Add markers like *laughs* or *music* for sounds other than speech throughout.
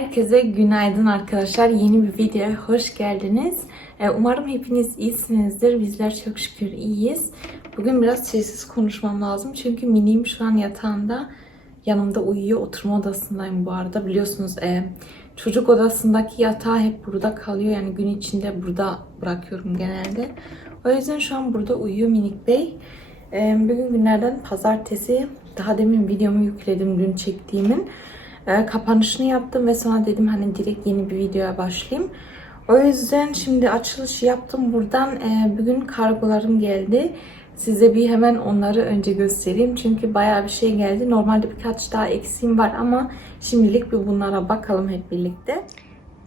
Herkese günaydın arkadaşlar. Yeni bir videoya hoş geldiniz. Ee, Umarım hepiniz iyisinizdir. Bizler çok şükür iyiyiz. Bugün biraz sessiz konuşmam lazım. Çünkü minim şu an yatağında yanımda uyuyor. Oturma odasındayım bu arada. Biliyorsunuz e, çocuk odasındaki yatağı hep burada kalıyor. Yani gün içinde burada bırakıyorum genelde. O yüzden şu an burada uyuyor minik bey. Ee, Bugün günlerden pazartesi. Daha demin videomu yükledim dün çektiğimin. Ee, kapanışını yaptım ve sonra dedim hani direkt yeni bir videoya başlayayım. O yüzden şimdi açılış yaptım. Buradan e, bugün kargolarım geldi. Size bir hemen onları önce göstereyim. Çünkü bayağı bir şey geldi. Normalde birkaç daha eksiğim var ama şimdilik bir bunlara bakalım hep birlikte.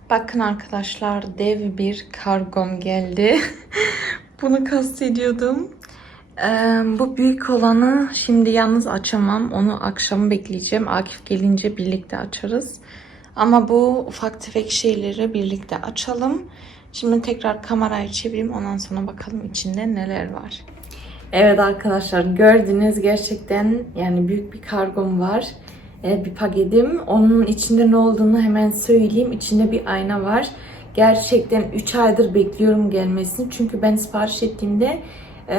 Bakın arkadaşlar dev bir kargom geldi. *laughs* Bunu kastediyordum. Ee, bu büyük olanı şimdi yalnız açamam. Onu akşam bekleyeceğim. Akif gelince birlikte açarız. Ama bu ufak tefek şeyleri birlikte açalım. Şimdi tekrar kamerayı çevireyim. Ondan sonra bakalım içinde neler var. Evet arkadaşlar gördünüz gerçekten yani büyük bir kargom var. Ee, bir paketim. Onun içinde ne olduğunu hemen söyleyeyim. İçinde bir ayna var. Gerçekten 3 aydır bekliyorum gelmesini. Çünkü ben sipariş ettiğimde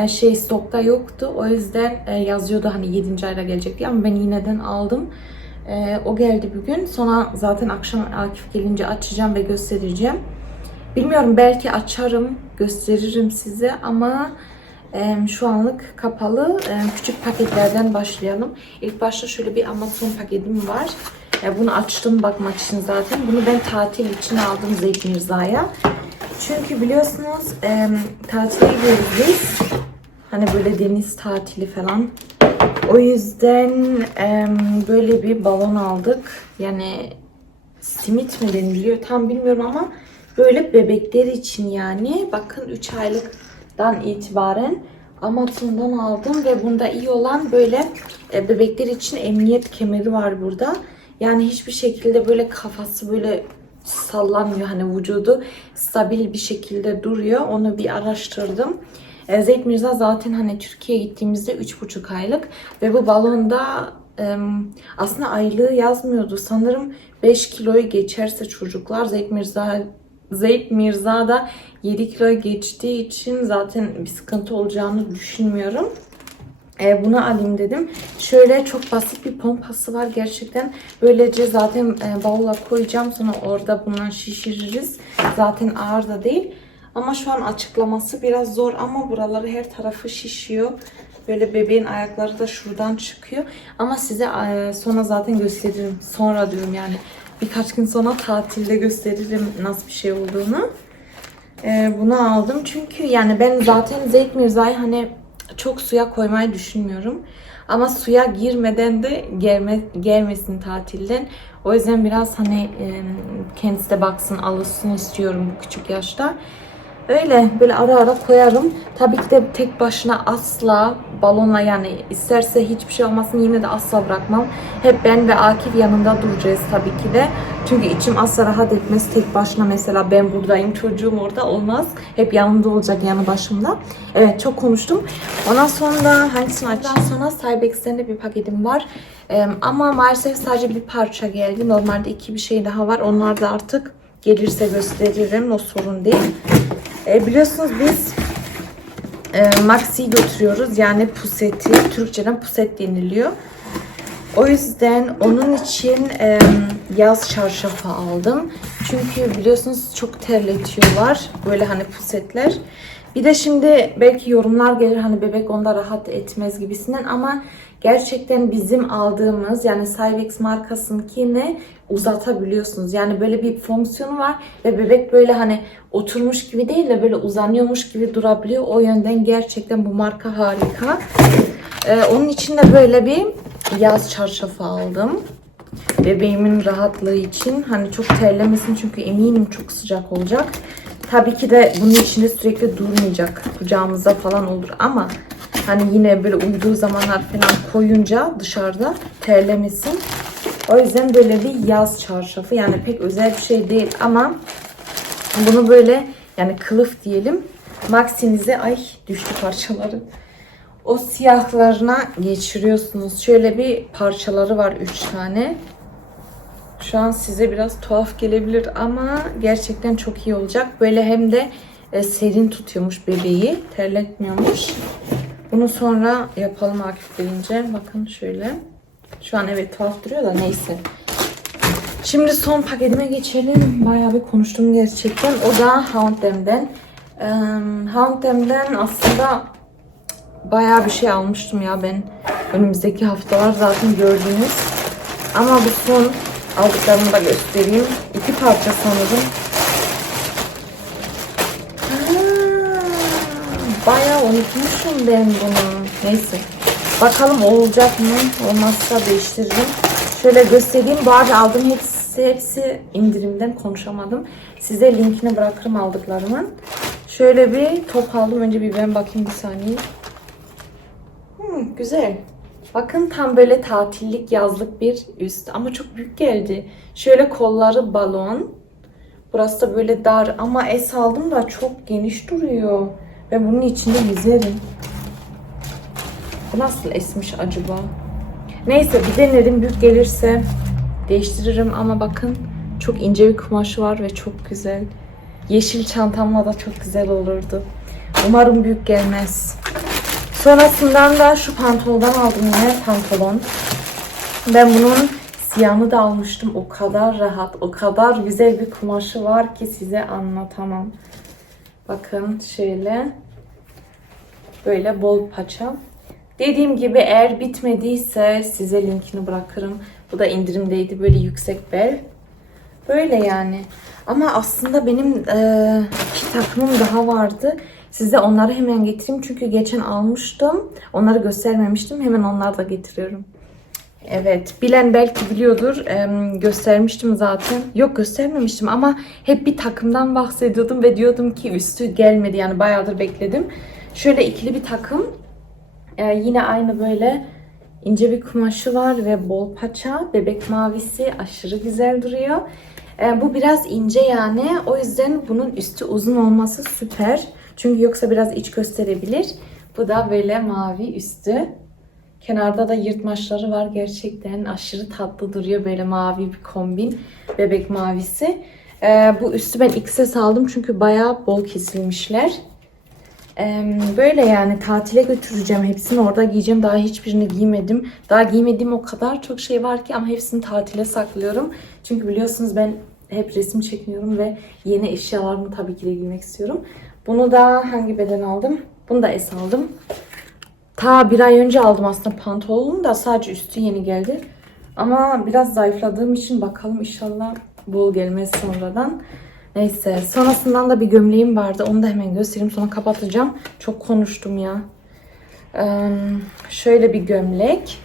şey stokta yoktu. O yüzden e, yazıyordu hani 7. ayda gelecek diye ama ben yineden aldım. E, o geldi bugün. Sonra zaten akşam Akif gelince açacağım ve göstereceğim. Bilmiyorum belki açarım, gösteririm size ama e, şu anlık kapalı. E, küçük paketlerden başlayalım. İlk başta şöyle bir Amazon paketim var. Bunu açtım bakmak için zaten. Bunu ben tatil için aldım Zeyt Mirza'ya. Çünkü biliyorsunuz e, tatile gidiyoruz. Hani böyle deniz tatili falan. O yüzden e, böyle bir balon aldık. Yani simit mi deniliyor tam bilmiyorum ama böyle bebekler için yani. Bakın 3 aylıktan itibaren Amazon'dan aldım ve bunda iyi olan böyle e, bebekler için emniyet kemeri var burada. Yani hiçbir şekilde böyle kafası böyle sallanmıyor. Hani vücudu stabil bir şekilde duruyor. Onu bir araştırdım. E, Mirza zaten hani Türkiye'ye gittiğimizde 3,5 aylık ve bu balonda aslında aylığı yazmıyordu. Sanırım 5 kiloyu geçerse çocuklar Zeyd Mirza Zeyd Mirza da 7 kiloyu geçtiği için zaten bir sıkıntı olacağını düşünmüyorum. E, bunu alayım dedim. Şöyle çok basit bir pompası var gerçekten. Böylece zaten e, bavula koyacağım. Sonra orada bundan şişiririz. Zaten ağır da değil. Ama şu an açıklaması biraz zor ama buraları her tarafı şişiyor. Böyle bebeğin ayakları da şuradan çıkıyor. Ama size e, sonra zaten gösteririm. Sonra diyorum yani. Birkaç gün sonra tatilde gösteririm nasıl bir şey olduğunu. E, bunu aldım çünkü yani ben zaten Zeyt Mirza'yı hani çok suya koymayı düşünmüyorum. Ama suya girmeden de gelme, gelmesin tatilden. O yüzden biraz hani e, kendisi de baksın alışsın istiyorum bu küçük yaşta. Öyle böyle ara ara koyarım. Tabii ki de tek başına asla balonla yani isterse hiçbir şey olmasın yine de asla bırakmam. Hep ben ve Akif yanında duracağız tabii ki de. Çünkü içim asla rahat etmez tek başına mesela ben buradayım çocuğum orada olmaz. Hep yanımda olacak yanı başımda. Evet çok konuştum. Ondan sonra hangisini açacağım sonra Cybex'ten de bir paketim var. Ee, ama maalesef sadece bir parça geldi. Normalde iki bir şey daha var. Onlar da artık gelirse gösteririm. O sorun değil. E, biliyorsunuz biz e, Maxi götürüyoruz. Yani puseti. Türkçeden puset deniliyor. O yüzden onun için e, yaz çarşafı aldım. Çünkü biliyorsunuz çok terletiyorlar. Böyle hani pusetler. Bir de şimdi belki yorumlar gelir hani bebek onda rahat etmez gibisinden ama gerçekten bizim aldığımız yani Cybex markasınkini uzatabiliyorsunuz. Yani böyle bir fonksiyonu var ve bebek böyle hani oturmuş gibi değil de böyle uzanıyormuş gibi durabiliyor. O yönden gerçekten bu marka harika. Ee, onun için de böyle bir yaz çarşafı aldım. Bebeğimin rahatlığı için. Hani çok terlemesin çünkü eminim çok sıcak olacak. Tabii ki de bunun içinde sürekli durmayacak. Kucağımızda falan olur ama hani yine böyle uyuduğu zamanlar falan koyunca dışarıda terlemesin. O yüzden böyle bir yaz çarşafı yani pek özel bir şey değil ama bunu böyle yani kılıf diyelim maksinize ay düştü parçaları. O siyahlarına geçiriyorsunuz. Şöyle bir parçaları var 3 tane. Şu an size biraz tuhaf gelebilir ama gerçekten çok iyi olacak. Böyle hem de e, serin tutuyormuş bebeği. Terletmiyormuş. Bunu sonra yapalım Akif deyince. Bakın şöyle. Şu an evet tuhaf duruyor da neyse. Şimdi son paketime geçelim. Bayağı bir konuştum gerçekten. O da Houndem'den. Ee, Houndem'den aslında bayağı bir şey almıştım ya ben. Önümüzdeki haftalar zaten gördünüz. Ama bu son aldıklarımı da göstereyim. İki parça sanırım. Ha, Bayağı unutmuşum ben bunu. Neyse. Bakalım olacak mı? Olmazsa değiştiririm. Şöyle göstereyim. Bu arada aldığım hepsi, hepsi indirimden konuşamadım. Size linkini bırakırım aldıklarımın. Şöyle bir top aldım. Önce bir ben bakayım bir saniye. Hmm, güzel. Bakın tam böyle tatillik yazlık bir üst ama çok büyük geldi. Şöyle kolları balon. Burası da böyle dar ama es aldım da çok geniş duruyor. Ve bunun içinde yüzerim. Bu nasıl esmiş acaba? Neyse bir denerim büyük gelirse değiştiririm ama bakın çok ince bir kumaşı var ve çok güzel. Yeşil çantamla da çok güzel olurdu. Umarım büyük gelmez. Sonrasından da şu pantolondan aldım yine pantolon. Ben bunun siyahını da almıştım. O kadar rahat, o kadar güzel bir kumaşı var ki size anlatamam. Bakın şöyle. Böyle bol paça. Dediğim gibi eğer bitmediyse size linkini bırakırım. Bu da indirimdeydi. Böyle yüksek bel. Böyle yani. Ama aslında benim e, iki takımım daha vardı. Size onları hemen getireyim. Çünkü geçen almıştım. Onları göstermemiştim. Hemen onları da getiriyorum. Evet. Bilen belki biliyordur. E, göstermiştim zaten. Yok göstermemiştim ama hep bir takımdan bahsediyordum ve diyordum ki üstü gelmedi. Yani bayağıdır bekledim. Şöyle ikili bir takım. E, yine aynı böyle ince bir kumaşı var ve bol paça. Bebek mavisi aşırı güzel duruyor. E, bu biraz ince yani. O yüzden bunun üstü uzun olması süper. Çünkü yoksa biraz iç gösterebilir. Bu da böyle mavi üstü. Kenarda da yırtmaçları var. Gerçekten aşırı tatlı duruyor. Böyle mavi bir kombin. Bebek mavisi. E, bu üstü ben XS aldım çünkü bayağı bol kesilmişler. Ee, Böyle yani tatile götüreceğim. Hepsini orada giyeceğim. Daha hiçbirini giymedim. Daha giymediğim o kadar çok şey var ki ama hepsini tatile saklıyorum. Çünkü biliyorsunuz ben hep resim çekiyorum ve yeni eşyalarımı tabii ki de giymek istiyorum. Bunu da hangi beden aldım? Bunu da es aldım. Ta bir ay önce aldım aslında pantolonu da sadece üstü yeni geldi. Ama biraz zayıfladığım için bakalım inşallah bol gelmez sonradan. Neyse sonrasından da bir gömleğim vardı. Onu da hemen göstereyim sonra kapatacağım. Çok konuştum ya. Ee, şöyle bir gömlek.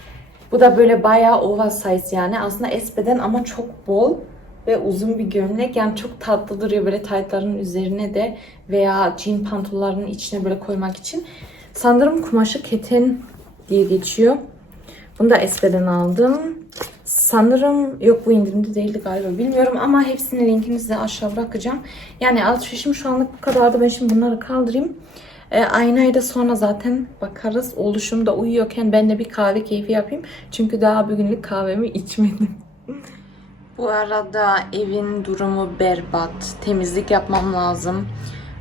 Bu da böyle bayağı oversize yani. Aslında esbeden ama çok bol ve uzun bir gömlek. Yani çok tatlı duruyor böyle taytların üzerine de veya jean pantolonların içine böyle koymak için. Sanırım kumaşı keten diye geçiyor. Bunu da esbeden aldım. Sanırım yok bu indirimde değildi galiba bilmiyorum ama hepsinin linkini size aşağı bırakacağım. Yani alışverişim şu anlık bu kadardı. Ben şimdi bunları kaldırayım. E, aynayı da sonra zaten bakarız. Oluşum da uyuyorken ben de bir kahve keyfi yapayım. Çünkü daha bugünlük kahvemi içmedim. *laughs* Bu arada evin durumu berbat. Temizlik yapmam lazım.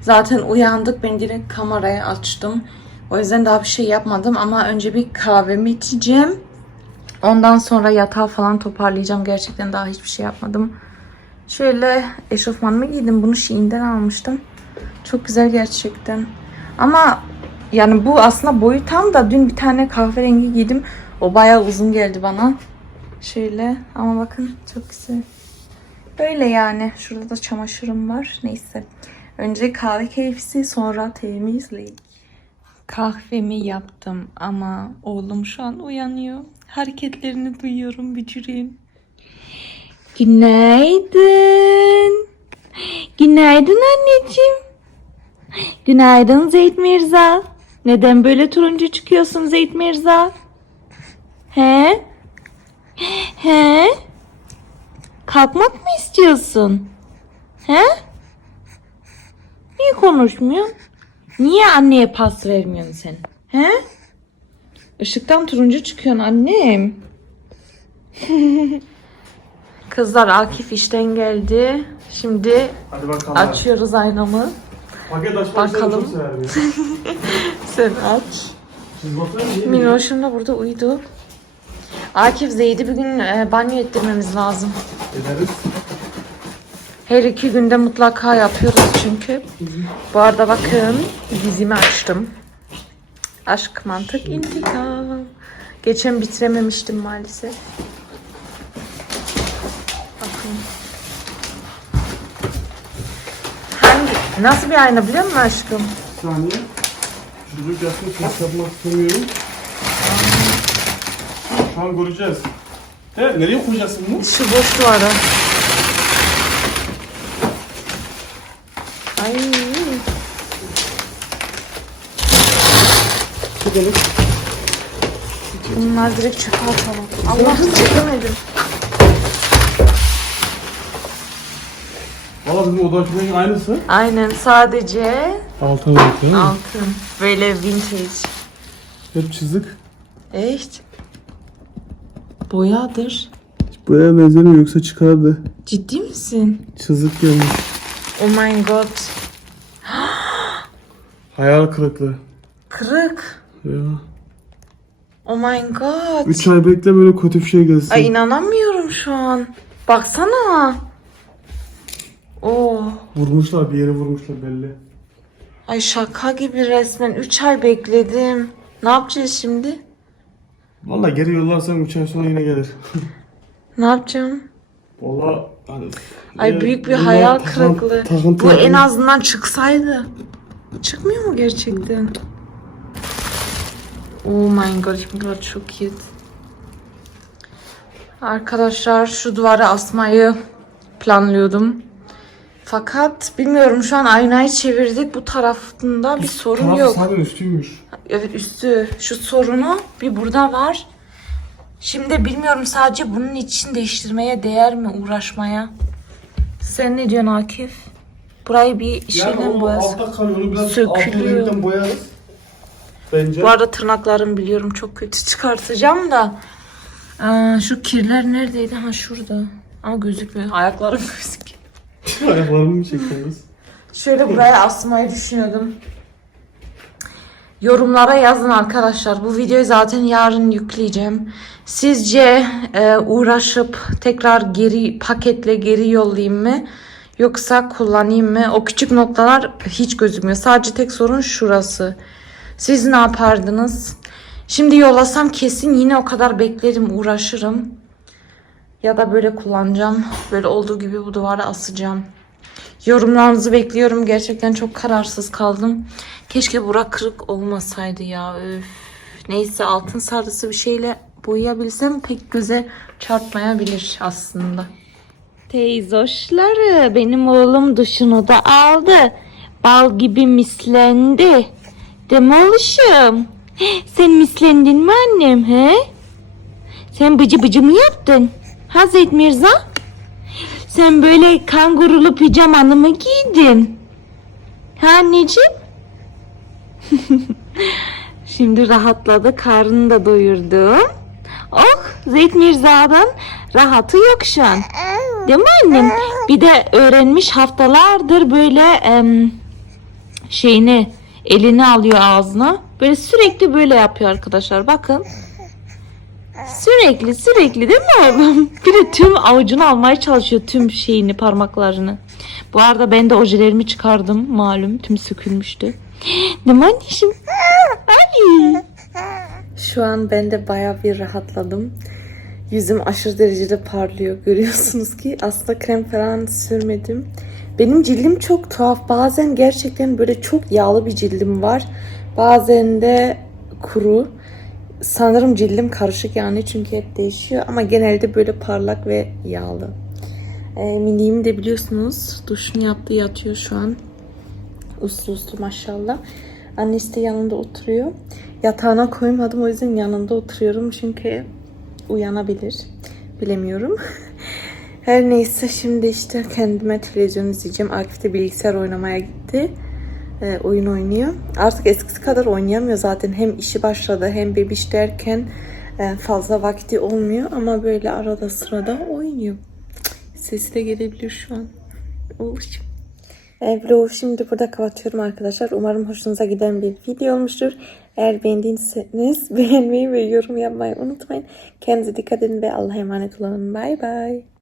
Zaten uyandık. Ben direkt kamerayı açtım. O yüzden daha bir şey yapmadım ama önce bir kahvemi içeceğim. Ondan sonra yatağı falan toparlayacağım. Gerçekten daha hiçbir şey yapmadım. Şöyle eşofmanımı giydim. Bunu Shein'den almıştım. Çok güzel gerçekten. Ama yani bu aslında boyu tam da dün bir tane kahverengi giydim. O bayağı uzun geldi bana. Şöyle ama bakın çok güzel. Böyle yani. Şurada da çamaşırım var. Neyse. Önce kahve keyfisi sonra temizlik. Kahvemi yaptım ama oğlum şu an uyanıyor. Hareketlerini duyuyorum bücürün. Günaydın. Günaydın anneciğim. Günaydın Zeyt Mirza. Neden böyle turuncu çıkıyorsun Zeyt Mirza? He? He? Kalkmak mı istiyorsun? He? Niye konuşmuyorsun? Niye anneye pas vermiyorsun sen? He? Işıktan turuncu çıkıyorsun annem. *laughs* Kızlar Akif işten geldi. Şimdi Hadi bakalım. açıyoruz aynamı. Paket açmayı Bakalım. çok. *laughs* Sen aç. Siz bakın iyi mi? Minoş'um da burada uyudu. Akif Zeyd'i bir gün e, banyo ettirmemiz lazım. Ederiz. Her iki günde mutlaka yapıyoruz çünkü. Bu arada bakın dizimi açtım. Aşk, mantık, intikam. Geçen bitirememiştim maalesef. Bakın. Hangi, nasıl bir ayna biliyor musun aşkım? Bir saniye. Ses yapmak istemiyorum. Şu an göreceğiz. Evet, nereye koyacaksın bunu? Şu boş duvara. Ay. Çekelim. Bunlar direkt çöpe atalım. Allah'ım çekemedim. Valla bizim odakilerin aynısı. Aynen sadece Altın renk değil mi? altın. Böyle vintage. Hep çizik. Echt? Boyadır. Buraya benzemiyor yoksa çıkardı. Ciddi misin? Çizik gelmiş. Oh my god. Hayal kırıklığı. Kırık. Ya. Oh my god. 3 ay bekle böyle kötü bir şey gelsin. Ay inanamıyorum şu an. Baksana. Oh. Vurmuşlar bir yere vurmuşlar belli. Ay şaka gibi resmen. 3 ay bekledim. Ne yapacağız şimdi? Valla geri yollarsan 3 ay sonra yine gelir. Ne yapacağım? Valla hani... Ay büyük bir bunlar hayal takın- kırıklığı. takıntı Bu en yapın- azından çıksaydı. Çıkmıyor mu gerçekten? Oh my god, bin gerade schockiert. Arkadaşlar şu duvara asmayı planlıyordum. Fakat bilmiyorum şu an aynayı çevirdik. Bu tarafında bir sorun Taraf yok. sadece üstüymüş. Evet üstü. Şu sorunu bir burada var. Şimdi bilmiyorum sadece bunun için değiştirmeye değer mi uğraşmaya? Sen ne diyorsun Akif? Burayı bir Yani şeyle o boyasın. altta kalıyor onu biraz Sökülüyor. boyarız. Bence. Bu arada tırnaklarım biliyorum çok kötü çıkartacağım da. Aa, şu kirler neredeydi? Ha şurada. Ama gözükmüyor. Ayaklarım *laughs* gözüküyor. Ayaklarımı mı çektiniz? Şöyle buraya asmayı düşünüyordum. Yorumlara yazın arkadaşlar. Bu videoyu zaten yarın yükleyeceğim. Sizce e, uğraşıp tekrar geri paketle geri yollayayım mı? Yoksa kullanayım mı? O küçük noktalar hiç gözükmüyor. Sadece tek sorun şurası. Siz ne yapardınız? Şimdi yollasam kesin yine o kadar beklerim, uğraşırım. Ya da böyle kullanacağım. Böyle olduğu gibi bu duvara asacağım. Yorumlarınızı bekliyorum. Gerçekten çok kararsız kaldım. Keşke bura kırık olmasaydı ya. Öf. Neyse altın sarısı bir şeyle boyayabilsem pek göze çarpmayabilir aslında. Teyzoşları benim oğlum duşunu da aldı. Bal gibi mislendi. Değil mi oğluşum? Sen mislendin mi annem he? Sen bıcı bıcı mı yaptın? Ha Zeyd Mirza? Sen böyle kangurulu pijamanı mı giydin? Ha anneciğim? *laughs* Şimdi rahatladı. Karnını da doyurdum. Oh Zeyd Mirza'dan rahatı yok şu an. Değil mi annem? Bir de öğrenmiş haftalardır böyle em, şeyini elini alıyor ağzına. Böyle sürekli böyle yapıyor arkadaşlar. Bakın. Sürekli sürekli değil mi oğlum? *laughs* Bir de tüm avucunu almaya çalışıyor tüm şeyini parmaklarını. Bu arada ben de ojelerimi çıkardım malum tüm sökülmüştü. *gasps* Değil mi anneciğim? *laughs* Ali. Şu an ben de baya bir rahatladım. Yüzüm aşırı derecede parlıyor. Görüyorsunuz ki aslında krem falan sürmedim. Benim cildim çok tuhaf. Bazen gerçekten böyle çok yağlı bir cildim var. Bazen de kuru. Sanırım cildim karışık yani çünkü hep değişiyor ama genelde böyle parlak ve yağlı. E, miniğimi de biliyorsunuz duşunu yaptı yatıyor şu an. Uslu uslu maşallah. Annesi de yanında oturuyor. Yatağına koymadım o yüzden yanında oturuyorum çünkü uyanabilir. Bilemiyorum. *laughs* Her neyse şimdi işte kendime televizyon izleyeceğim. Akif de bilgisayar oynamaya gitti. Ee, oyun oynuyor. Artık eskisi kadar oynayamıyor zaten. Hem işi başladı hem bebiş derken e, fazla vakti olmuyor. Ama böyle arada sırada oynuyor. Sesi de gelebilir şu an. Oğluşum. E, vlogu şimdi burada kapatıyorum arkadaşlar. Umarım hoşunuza giden bir video olmuştur. Eğer beğendiyseniz *laughs* beğenmeyi ve yorum yapmayı unutmayın. Kendinize dikkat edin ve Allah'a emanet olun. Bay bay.